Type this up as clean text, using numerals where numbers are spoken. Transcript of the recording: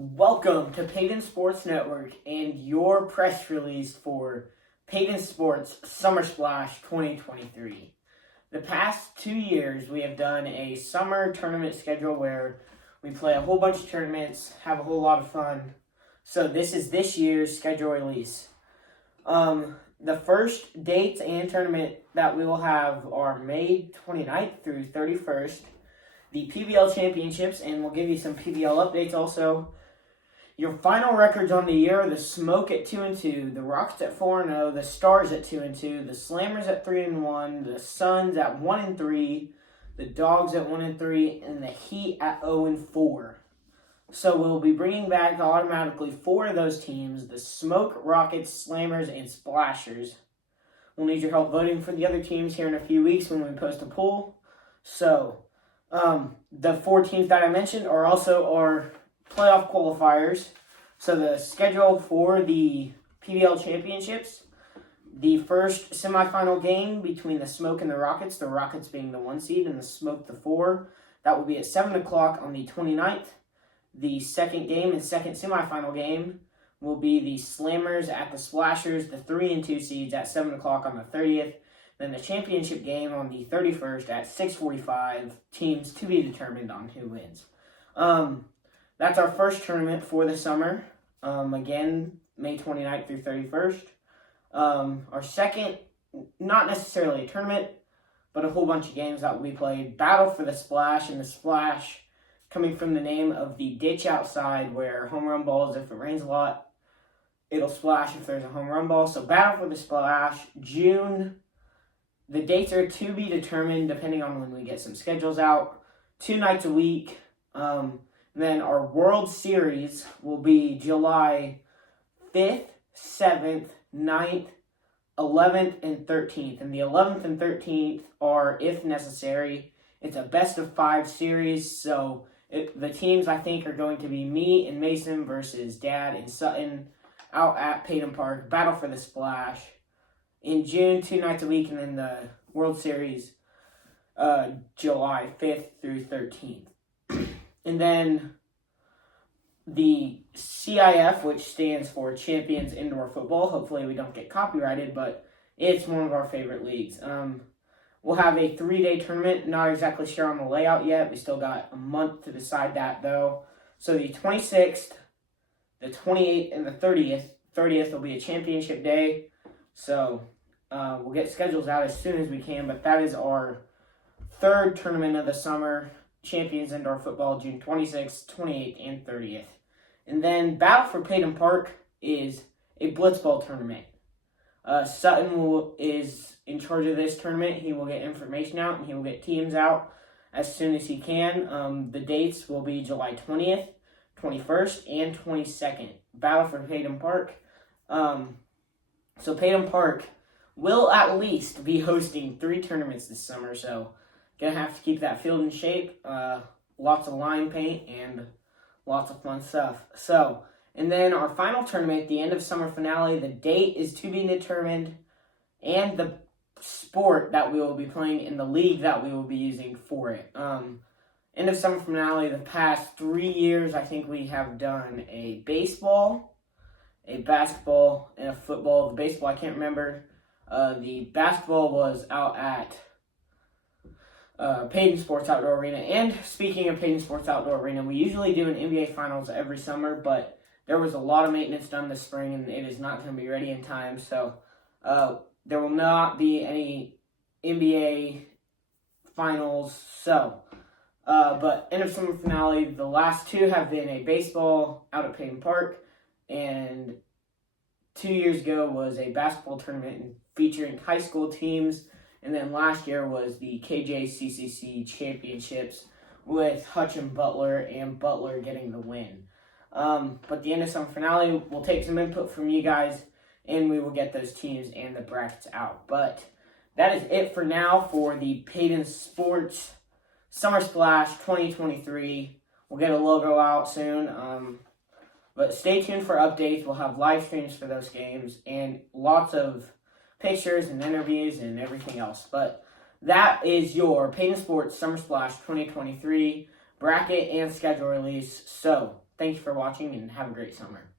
Welcome to Peyton Sports Network and your press release for Peyton Sports Summer Splash 2023. The past 2 years, we have done a summer tournament schedule where we play a whole bunch of tournaments, have a whole lot of fun. So this is this year's schedule release. The first dates and tournament that we will have are May 29th through 31st. The PBL Championships, and we'll give you some PBL updates also. Your final records on the year are the Smoke at 2-2, the Rockets at 4-0, the Stars at 2-2, the Slammers at 3-1, the Suns at 1-3, the Dogs at 1-3, and the Heat at 0-4. So we'll be bringing back automatically 4 of those teams: the Smoke, Rockets, Slammers, and Splashers. We'll need your help voting for the other teams here in a few weeks when we post a poll. So the 4 teams that I mentioned are also our playoff qualifiers. So the schedule for the PBL Championships: the first semifinal game between the Smoke and the Rockets being the 1 seed and the Smoke the 4. That will be at 7 o'clock on the 29th. The second game and second semifinal game will be the Slammers at the Splashers, the 3 and 2 seeds, at 7 o'clock on the 30th. Then the championship game on the 31st at 6:45. Teams to be determined on who wins. That's our first tournament for the summer. Again, May 29th through 31st. Our second, not necessarily a tournament, but a whole bunch of games that will be played. Battle for the Splash, and the Splash coming from the name of the ditch outside where home run balls, if it rains a lot, it'll splash if there's a home run ball. So Battle for the Splash, June. The dates are to be determined depending on when we get some schedules out. 2 nights a week. Then our World Series will be July 5th, 7th, 9th, 11th, and 13th. And the 11th and 13th are, if necessary, it's a best-of-5 series. So the teams, I think, are going to be me and Mason versus Dad and Sutton out at Peyton Park. Battle for the Splash in June, 2 nights a week. And then the World Series, July 5th through 13th. And then the CIF, which stands for Champions Indoor Football. Hopefully we don't get copyrighted, but it's one of our favorite leagues. We'll have a 3-day tournament. Not exactly sure on the layout yet. We still got a month to decide that, though. So the 26th, the 28th, and the 30th. 30th will be a championship day. So we'll get schedules out as soon as we can. But that is our third tournament of the summer. Champions Indoor Football, June 26th, 28th, and 30th. And then Battle for Peyton Park is a blitzball tournament. Sutton is in charge of this tournament. He will get information out and he will get teams out as soon as he can. The dates will be July 20th, 21st, and 22nd. Battle for Peyton Park. So Peyton Park will at least be hosting 3 tournaments this summer, so gonna have to keep that field in shape. Lots of line paint and lots of fun stuff. So, and then our final tournament, the end of summer finale, the date is to be determined, and the sport that we will be playing in the league that we will be using for it. End of summer finale, the past 3 years, I think we have done a baseball, a basketball, and a football. The baseball, I can't remember. The basketball was out at Peyton Sports Outdoor Arena. And speaking of Peyton Sports Outdoor Arena, we usually do an NBA Finals every summer, but there was a lot of maintenance done this spring, and it is not going to be ready in time. So there will not be any NBA Finals. So, but end of summer finale, the last 2 have been a baseball out at Peyton Park, and 2 years ago was a basketball tournament featuring high school teams. And then last year was the KJCCC Championships with Hutch and Butler getting the win. But the end of summer finale, we'll take some input from you guys, and we will get those teams and the brackets out. But that is it for now for the Peyton Sports Summer Splash 2023. We'll get a logo out soon. But stay tuned for updates. We'll have live streams for those games and lots of pictures and interviews and everything else. But that is your Peyton Sports Summer Splash 2023 bracket and schedule release. So Thanks for watching and have a great summer.